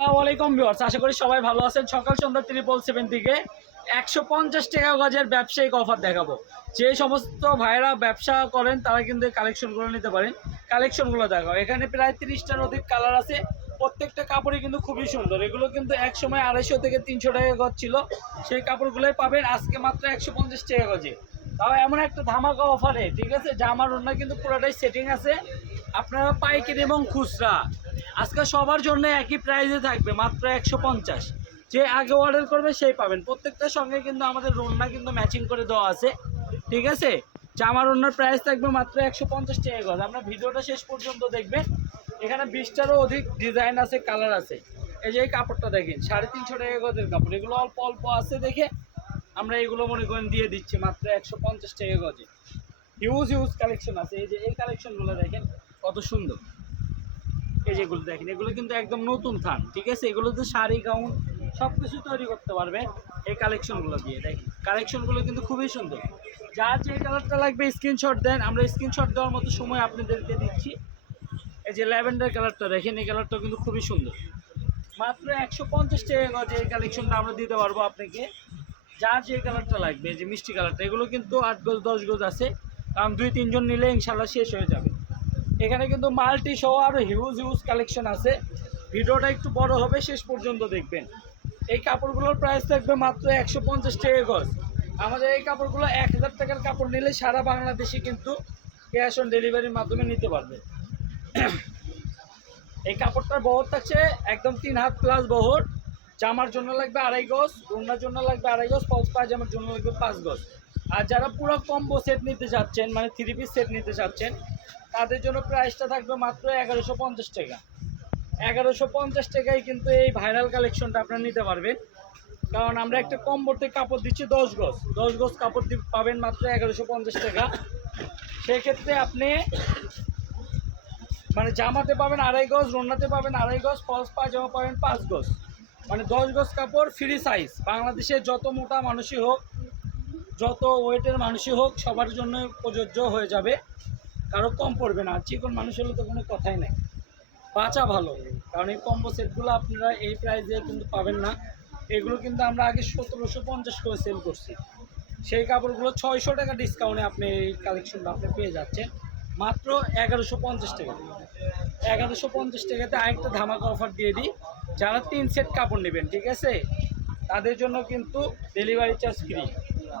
আসসালামাইকুম ভিউয়ার্স, আশা করি সবাই ভালো আছেন। সকাল সন্ধ্যা 777 থেকে 150 টাকা গজের ব্যবসায়িক অফার দেখাবো। যে সমস্ত ভাইরা ব্যবসা করেন তারা কিন্তু এই কালেকশনগুলো নিতে পারেন। কালেকশনগুলো দেখাও, এখানে প্রায় 30টার অধিক কালার আছে। প্রত্যেকটা কাপড়ই কিন্তু খুবই সুন্দর। এগুলো কিন্তু এক সময় 250 থেকে 300 টাকা গজ ছিল, সেই কাপড়গুলোই পাবেন আজকে মাত্র 150 টাকা গজে। তাও এমন একটা ধামাকা অফারে, ঠিক আছে। জামার ওড়না কিন্তু পুরোটাই সেটিং আছে। আপনারা পাইকারি এবং খুচরা আজকে সবার জন্য একই প্রাইসে থাকবে, মাত্র 150। যে আগে অর্ডার করবে সেই পাবেন। প্রত্যেকটার সঙ্গে কিন্তু আমাদের ওড়না কিন্তু ম্যাচিং করে দেওয়া আছে, ঠিক আছে। জামার ওড়নার প্রাইস থাকবে মাত্র 150 টাকা গজ। আপনার ভিডিওটা শেষ পর্যন্ত দেখবেন। এখানে 20টারও অধিক ডিজাইন আছে, কালার আছে। এই যে এই কাপড়টা দেখেন, 350 টাকা গজের কাপড়। এগুলো অল্প অল্প আছে দেখে আমরা এগুলো মনে করেন দিয়ে দিচ্ছি মাত্র 150 টাকা গজে। হিউজ হিউজ কালেকশন আছে। এই যে এই কালেকশনগুলো দেখেন কত সুন্দর। এই যেগুলো দেখেন, এগুলো কিন্তু একদম নতুন থান, ঠিক আছে। এগুলোতে শাড়ি গাউন সব কিছু তৈরি করতে পারবে এই কালেকশনগুলো দিয়ে। দেখেন কালেকশনগুলো কিন্তু খুবই সুন্দর। যার যে কালারটা লাগবে স্ক্রিনশট দেন, আমরা স্ক্রিনশট দেওয়ার মতো সময় আপনাদেরকে দিচ্ছি। এই যে ল্যাভেন্ডার কালারটা দেখেন, এই কালারটা কিন্তু খুবই সুন্দর। মাত্র 150 টাকা গজে এই কালেকশনটা আমরা দিতে পারবো আপনাকে। যার যে কালারটা লাগবে, এই যে মিষ্টি কালারটা, এগুলো কিন্তু 8 গজ 10 গজ আছে, কারণ 2-3 জন নিলে ইনশাল্লাহ শেষ হয়ে যাবে। এখানে কিন্তু মাল্টি সহ আরও হিউজ হিউজ কালেকশন আছে। ভিডিওটা একটু বড় হবে, শেষ পর্যন্ত দেখবেন। এই কাপড়গুলোর প্রাইস থাকবে মাত্র 150 টাকা গজ। আমাদের এই কাপড়গুলো 1000 টাকার কাপড় নিলে সারা বাংলাদেশে কিন্তু ক্যাশ অন ডেলিভারির মাধ্যমে নিতে পারবে। এই কাপড়টার বহর থাকছে একদম 3 হাত প্লাস বহর। জামার জন্য লাগবে 2.5 গজ, ওড়নার জন্য লাগবে 2.5 গজ, ফলস পায়জামার জন্য লাগবে 5 গজ। আর যারা পুরো কম্বো সেট নিতে চাচ্ছেন, মানে 3 পিস সেট নিতে চাচ্ছেন, তাদের জন্য প্রাইসটা থাকবে মাত্র 1150 টাকা। 1150 টাকায় কিন্তু এই ভাইরাল কালেকশনটা আপনারা নিতে পারবেন। কারণ আমরা একটা কম্বোতে কাপড় দিচ্ছি 10 গজ। 10 গজ কাপড় পাবেন মাত্র 1150 টাকা। সেক্ষেত্রে আপনি মানে জামাতে পাবেন 2.5 গজ, ওড়নাতে পাবেন 2.5 গজ, ফলস পায়জামা পাবেন 5 গজ। মানে 10 গজ কাপড় ফ্রি সাইজ। বাংলাদেশে যত মোটা মানুষই হোক, যত ওয়েটের মানুষই হোক, সবার জন্য প্রযোজ্য হয়ে যাবে। কারো কম পড়বে না। চিকন মানুষ হলে তো কোনো কথাই নেই, বাঁচা ভালো। কারণ এই কম্বো সেটগুলো আপনারা এই প্রাইসে কিন্তু পাবেন না। এগুলো কিন্তু আমরা আগে 1750 করে সেল করছি। সেই কাপড়গুলো 600 টাকা ডিসকাউন্টে আপনি এই কালেকশনটা আপনি পেয়ে যাচ্ছেন মাত্র 1150 টাকা। 1150 টাকাতে আরেকটা ধামাকা অফার দিয়ে দিই। যারা 3 সেট কাপড় নেবেন, ঠিক আছে, তাদের জন্য কিন্তু ডেলিভারি চার্জ ফ্রি,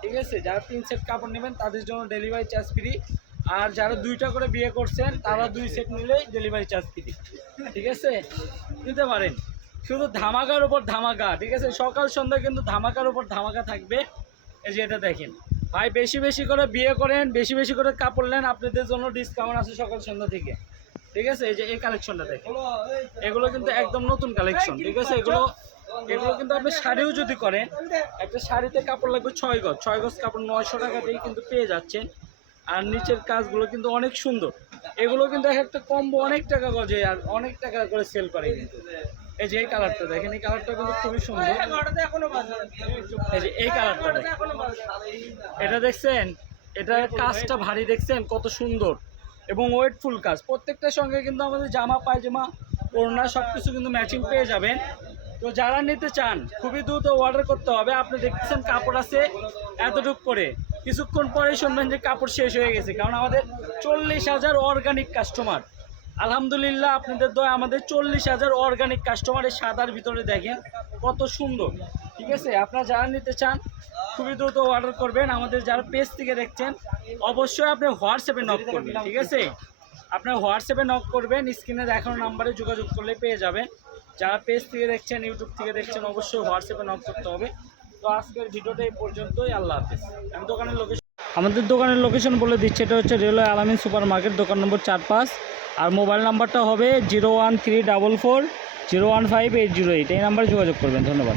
ঠিক আছে। যারা 3 সেট কাপড় নেবেন তাদের জন্য ডেলিভারি চার্জ ফ্রি। আর যারা 2টা করে বিয়ে করছেন তারা 2 সেট নিলেই ডেলিভারি চার্জ ফ্রি, ঠিক আছে। নিতে পারেন। শুধু ধামাকার উপর ধামাকা, ঠিক আছে। সকাল সন্ধ্যা কিন্তু ধামাকার উপর ধামাকা থাকবে। এই যে এটা দেখেন ভাই, বেশি বেশি করে বিয়ে করেন, বেশি বেশি করে কাপড় নেন, আপনাদের জন্য ডিসকাউন্ট আছে সকাল সন্ধ্যা থেকে, ঠিক আছে। এই যে এই কালেকশনটা দেখেন, এগুলো কিন্তু একদম নতুন কালেকশন, ঠিক আছে। এগুলো কিন্তু আপনি শাড়িও যদি করেন, একটা শাড়িতে কাপড় লাগবে 6 গজ। 6 গজ কাপড় 900 টাকাতেই কিন্তু পেয়ে যাচ্ছেন। আর নিচের কাজগুলো কিন্তু অনেক সুন্দর। এগুলো কিন্তু একটা কম্বো অনেক টাকা গজে আর অনেক টাকা করে সেল করে কিন্তু। এই যে এই কালারটা দেখেন, এই কালারটা কিন্তু খুবই সুন্দর। এই যে এই কালারটা দেখেন, এটা দেখছেন, এটার কাজটা ভারী দেখছেন কত সুন্দর এবং ওয়েটফুল কাজ। প্রত্যেকটার সঙ্গে কিন্তু আমাদের জামা পায়জামা ওড়না সব কিছু কিন্তু ম্যাচিং পেয়ে যাবেন। তো যারা নিতে চান খুবই দ্রুত অর্ডার করতে হবে। আপনি দেখতেছেন কাপড় আছে এতটুকু করে, কিছুক্ষণ পরেই শুনবেন যে কাপড় শেষ হয়ে গেছে। কারণ আমাদের 40,000 অর্গানিক কাস্টমার, আলহামদুলিল্লাহ আপনাদের দয়া আমাদের 40,000 অর্গানিক কাস্টমার। এই সাদার ভিতরে দেখেন কত সুন্দর, ঠিক আছে। আপনারা যারা নিতে চান খুবই দ্রুত অর্ডার করবেন। আমাদের যারা পেজ থেকে দেখছেন অবশ্যই আপনি হোয়াটসঅ্যাপে নক করবেন, ঠিক আছে। আপনার হোয়াটসঅ্যাপে নক করবেন, স্ক্রিনে দেখানো নাম্বারে যোগাযোগ করলে পেয়ে যাবেন। যারা পেজ থেকে দেখছেন, ইউটিউব থেকে দেখছেন, অবশ্যই হোয়াটসঅ্যাপে নক করতে হবে। তো আজকের ভিডিওটা এই পর্যন্তই। আল্লাহ হাফেজ। আমি আমাদের দোকানের লোকেশন বলে দিচ্ছি, এটা হচ্ছে রেলওয়ে আলামিন সুপার মার্কেট, দোকান নম্বর 4-5। আর মোবাইল নাম্বারটা হবে 01344 015 808। এই নাম্বারে যোগাযোগ করবেন। ধন্যবাদ।